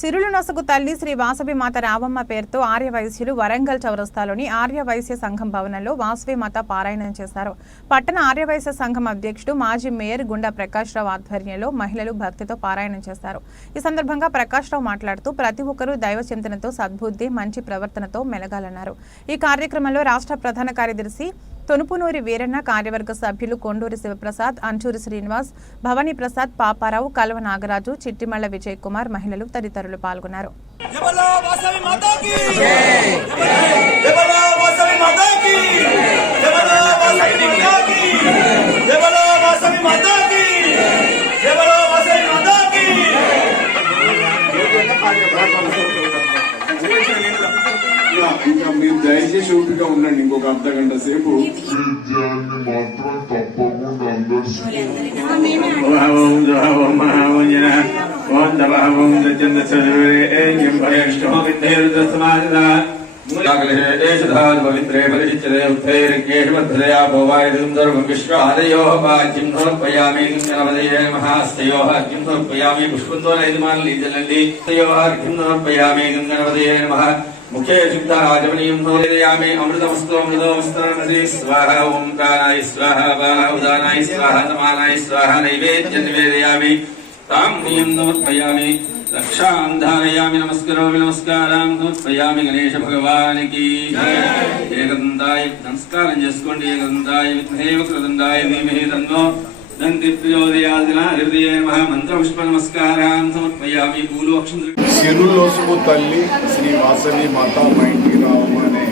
సిరులు నొసగు తల్లి శ్రీ వాసవి మాత రావమ్మ పేరుతో ఆర్య వైశ్యులు వరంగల్ చౌరస్తాలోని ఆర్య వైశ్య సంఘం భవనంలో వాసవి మాత పారాయణం చేశారు. పట్టణ ఆర్యవైశ్య సంఘం అధ్యక్షుడు మాజీ మేయర్ గుండా ప్రకాష్ రావు ఆధ్వర్యంలో మహిళలు భక్తితో పారాయణం చేశారు. ఈ సందర్భంగా ప్రకాష్ రావు మాట్లాడుతూ ప్రతి ఒక్కరూ దైవ చింతనతో సద్బుద్ధి మంచి ప్రవర్తనతో మెలగాలన్నారు. ఈ కార్యక్రమంలో రాష్ట్ర ప్రధాన కార్యదర్శి తొనుపునూరి వీరన్న కార్యవర్గ సభ్యులు కొండూరి శివప్రసాద్ అంచూరి శ్రీనివాస్ భవానీ ప్రసాద్ పాపారావు కల్వ నాగరాజు చిట్టిమళ్ళ విజయ్ కుమార్ మహిళలు తదితరులు పాల్గొన్నారు దయచేసి ఓపిక ఉండండి ఇంకొక అర్ధ గంట సేపు. మాత్రం తప్పకుండా పవిత్రే ఉత్తైర్కేషమధ్రయా విశ్వాదయోః సమర్పయామి మహాస్తయోః సమర్పయామి పుష్పంతో నైదమాన్ లీజలండి తయోః అర్ఘ్యం సమర్పయామి గంగనవదయే నమః ముఖే శుద్ధారాజమనీయం సమర్పయామి అమృతమస్తు స్వాహ ఓం స్వాహ ఉదానాయ స్వాహ సమానాయ స్వాహ నైవేద్యం నివేదయామి తాం హ్రీం సమర్పయామి రక్షాం ధారయామి నమస్కరోమి భగవానికి ఏకదంతాయ నమస్కారం చేసుకోండి ఏకదంతాయ విద్మహే వక్రదండాయ ధీమహి తన్నో దంతి సిరులోసుకు తల్లి శ్రీ వాసవి మాత మా ఇంటికి రావమ్మ అనే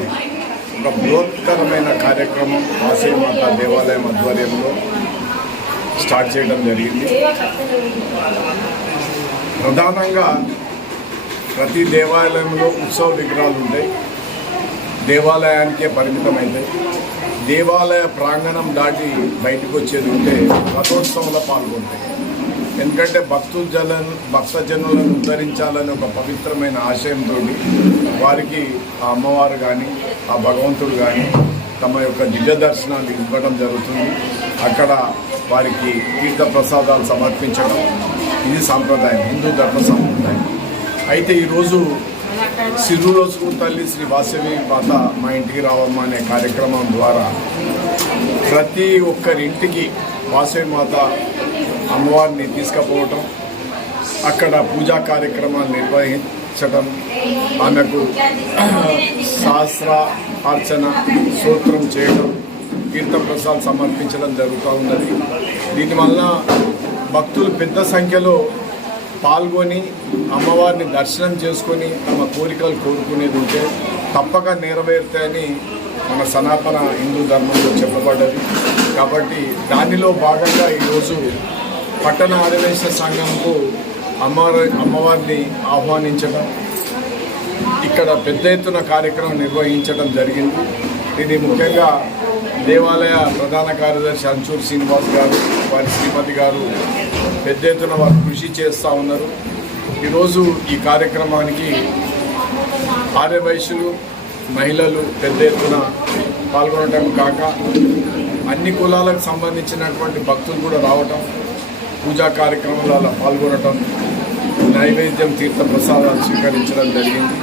ఒక బృహత్తరమైన కార్యక్రమం వాసవి మాత దేవాలయం ఆధ్వర్యంలో స్టార్ట్ చేయడం జరిగింది. ప్రధానంగా ప్రతి దేవాలయంలో ఉత్సవ విగ్రహాలు ఉంటాయి. దేవాలయానికే పరిమితమైతాయి దేవాలయ ప్రాంగణం దాటి బయటకు వచ్చేది ఉంటే రథోత్సవంలో పాల్గొంటాయి ఎందుకంటే భక్తుజలను భక్తజనులను ఉద్ధరించాలని ఒక పవిత్రమైన ఆశయంతో వారికి ఆ అమ్మవారు కానీ ఆ భగవంతుడు కానీ తమ యొక్క దివ్య దర్శనాన్ని ఇవ్వడం జరుగుతుంది. అక్కడ వారికి తీర్థ ప్రసాదాలు సమర్పించడం. ఇది సాంప్రదాయం హిందూ ధర్మ సాంప్రదాయం. అయితే ఈరోజు సిరులోసుకు తల్లి శ్రీ వాసవి మాత మా ఇంటికి రావమ్మ అనే కార్యక్రమం ద్వారా ప్రతి ఒక్కరి ఇంటికి వాసవి మాత అమ్మవారిని తీసుకుపోవటం అక్కడ పూజా కార్యక్రమాలు నిర్వహించడం ఆమెకు శాస్త్ర అర్చన సూత్రం చేయడం తీర్థప్రసాద్ సమర్పించడం జరుగుతూ ఉన్నది. దీనివల్ల భక్తులు పెద్ద సంఖ్యలో పాల్గొని అమ్మవారిని దర్శనం చేసుకొని తమ కోరికలు కోరుకునేది ఉంటే తప్పక నెరవేరుతాయని మన సనాతన హిందూ ధర్మంలో చెప్పబడ్డది. కాబట్టి దానిలో భాగంగా ఈరోజు పట్టణ ఆదివేశ సంఘంకు అమ్మవారి అమ్మవారిని ఆహ్వానించడం ఇక్కడ పెద్ద ఎత్తున కార్యక్రమం నిర్వహించడం జరిగింది. ఇది ముఖ్యంగా దేవాలయ ప్రధాన కార్యదర్శి అంచూర్ శ్రీనివాస్ గారు వారి శ్రీమతి గారు పెద్ద ఎత్తున వారు కృషి చేస్తూ ఉన్నారు. ఈరోజు ఈ కార్యక్రమానికి ఆర్యవైశ్యులు మహిళలు పెద్ద ఎత్తున పాల్గొనడం కాక అన్ని కులాలకు సంబంధించినటువంటి భక్తులు కూడా రావటం పూజా కార్యక్రమాలలో పాల్గొనటం నైవేద్యం తీర్థ ప్రసాదాలు స్వీకరించడం జరిగింది.